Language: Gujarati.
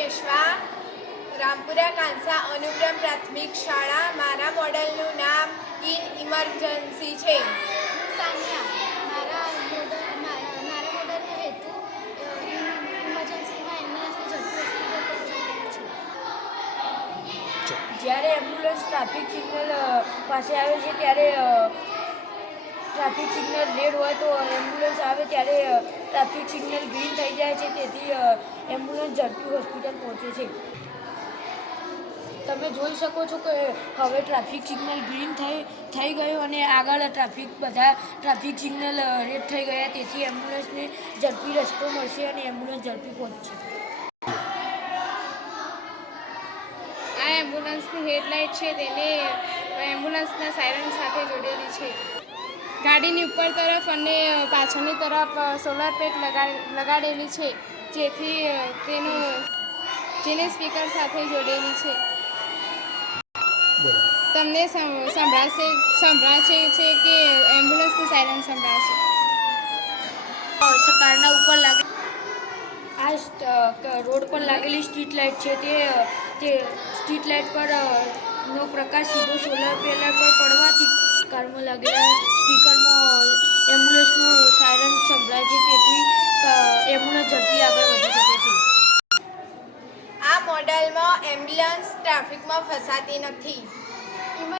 મેશ્વા, રામપુરા કાંસા અનુક્રમ પ્રાથમિક શાળા. મારા મોડલનું નામ ઇન ઇમરજન્સી છે. સાનિયા, મારા મોડલનો હેતુ ઇમરજન્સીમાં એમ્બ્યુલન્સની ઝડપી હોસ્પિટલ પહોંચાડવાનો છે. જ્યારે એમ્બ્યુલન્સ ટ્રાફિક સિગ્નલ પાસે આવે છે ત્યારે ટ્રાફિક સિગ્નલ રેડ હોય તો એમ્બ્યુલન્સ આવે ત્યારે ટ્રાફિક સિગ્નલ ગ્રીન થઈ જાય છે, તેથી એમ્બ્યુલન્સ ઝડપી હોસ્પિટલ પહોંચે છે. તમે જોઈ શકો છો કે હવે ટ્રાફિક સિગ્નલ ગ્રીન થઈ ગયું અને આગળ બધા ટ્રાફિક સિગ્નલ રેડ થઈ ગયા, તેથી એમ્બ્યુલન્સને ઝડપી રસ્તો મળશે અને એમ્બ્યુલન્સ ઝડપી પહોંચશે. આ એમ્બ્યુલન્સની હેડલાઇટ છે તેને એમ્બ્યુલન્સના સાયરન સાથે જોડેલી છે. ગાડીની ઉપર તરફ અને પાછળની તરફ સોલર પ્લેટ લગાડેલી છે, જેને સ્પીકર સાથે જોડેલી છે. તમને સંભળાશે છે કે એમ્બ્યુલન્સની સાયરન સંભળાશે. કારના ઉપર રોડ પર લાગેલી સ્ટ્રીટ લાઇટ છે, તે સ્ટ્રીટ લાઇટ પર નો પ્રકાશ સીધો સોલર પેનલ પર પડવાથી કારમાં લાગેલા સ્પીકરમાં એમ્બ્યુલન્સનું સાયરન સંભળાય છે, તેથી એમ્બ્યુલન્સ ઝડપી આગળ વધી શકે છે. આ મોડલમાં એમ્બ્યુલન્સ ટ્રાફિકમાં ફસાતી નથી.